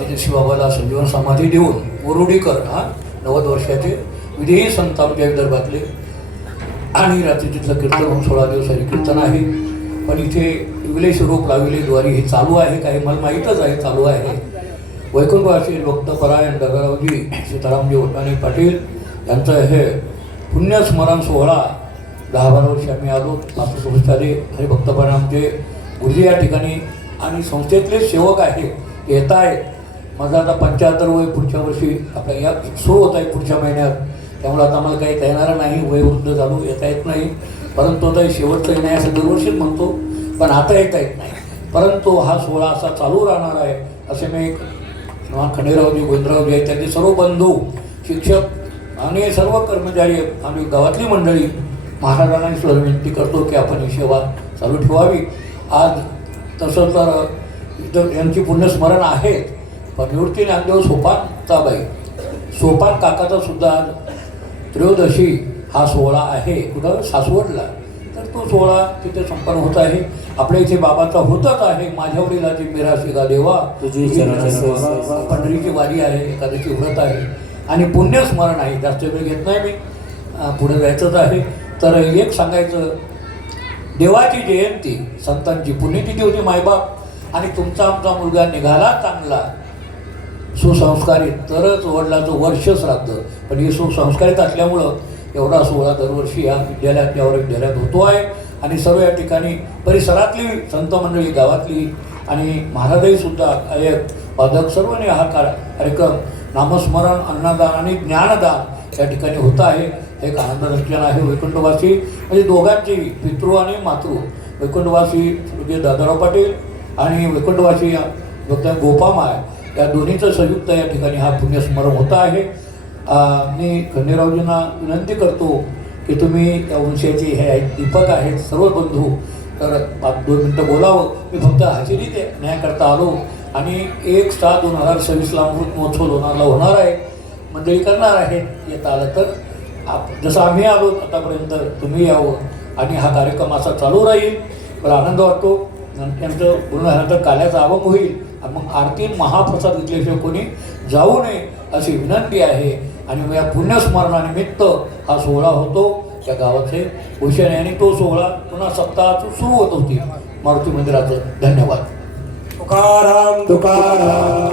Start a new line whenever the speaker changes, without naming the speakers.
तिथे शिवाबाला संजीवन समाधी देऊन वरुडीकर हा नव्वद वर्षाचे विधेयी संत आमच्या विदर्भातले आणि रात्री तिथलं कीर्तन होऊन सोळा दिवसाचे कीर्तन आहे. पण इथे विले स्वरूप लाविले द्वारी हे चालू आहे. काही मला माहीतच आहे चालू आहे. वैकुंठवासी भक्तपरायण दगरावजी सीतारामजी ओटाणे पाटील यांचं हे पुण्यस्मरण सोहळा दहा बारा वर्षी आम्ही आलो. मात्र संस्थाने हरिभक्तपरायण आमचे गुरुजी या ठिकाणी आणि संस्थेतले सेवक आहेत येत आहेत. माझं आता पंच्याहत्तर वय पुढच्या वर्षी आपल्या या सुरू होत आहे पुढच्या महिन्यात. त्यामुळे आता आम्हाला काही येता येणार नाही वयवृद्ध झालो येता येत नाही. परंतु आता शेवटचं नाही असं दरवर्षीच म्हणतो पण आता येता येत नाही. परंतु हा सोहळा असा चालू राहणार आहे असे मी एक खंडेरावजी गोविंदरावजी आहेत त्यांचे सर्व बंधू शिक्षक आणि सर्व कर्मचारी आम्ही गावातली मंडळी महाराजांना सुद्धा विनंती करतो की आपण ही सेवा चालू ठेवावी. आज तसं तर यांची पुण्यस्मरण आहेत निवृत्ती ज्ञानदेव सोपान ताबाई. सोपान काकाचा सुद्धा त्रयोदशी हा सोहळा आहे. कुठं? सासवडला. तर तो सोहळा तिथे संपन्न होत आहे. आपल्या इथे बाबाचा होतच आहे. माझ्या वडिलाची मिराशी गा देवा.
तुझी.
पंढरीची वारी आहे. एखाद्याची व्रत आहे. आणि पुण्यस्मरण आहे. जास्त वेळ घेत नाही मी. पुढे जायचंच आहे. तर एक सांगायचं. देवाची जयंती संतांची पुण्यतिथी होती मायबाप. आणि तुमचा आमचा मुलगा निघाला चांगला. सुसंस्कारित तरच वडिलांचं वर्षच श्राद्ध. पण हे सुसंस्कारित असल्यामुळं एवढा सोहळा दरवर्षी या विद्यालयात यावर विद्यालयात होतो आहे. आणि सर्व या ठिकाणी परिसरातली संत मंडळी गावातली आणि महाराजही सुद्धा गायक वादक सर्वांनी हा कार्यक्रम नामस्मरण अन्नदान आणि ज्ञानदान या ठिकाणी होत आहे. हे एक आनंद लक्षण आहे वैकुंठवासी. म्हणजे दोघांची पितृ आणि मातृ. वैकुंठवासी म्हणजे दादाराव पाटील आणि वैकुंठवासी गोपामाय. या दोन्हीचं संयुक्त या ठिकाणी हा पुण्यस्मरण होत आहे. मी खंडेरावजींना विनंती करतो की तुम्ही त्या वंशाचे हे आहेत दीपक आहेत सर्व बंधू तर दोन मिनटं बोलावं. मी फक्त हजेरी दे न्यायकरता आलो आणि एक सहा दोन हजार सव्वीसला अमृत महोत्सव लोणारला होणार आहे. मंडळी करणार आहे येता आलं तर. आप जसं आम्ही आलो आतापर्यंत तुम्ही यावं आणि हा कार्यक्रम असा चालू राहील. मला आनंद वाटतो. आणि पूर्ण झाल्यानंतर काल्याचा आवक होईल. मग आरती महाप्रसाद घेतल्याशिवाय कोणी जाऊ नये अशी विनंती आहे. आणि मग या पुण्यस्मरणानिमित्त हा सोहळा होतो. त्या गावाचे भूषण आहे आणि तो सोहळा पुन्हा सप्ताहात सुरू होत होती. मारुती मंदिराचं धन्यवाद.
तुकाराम तुकाराम.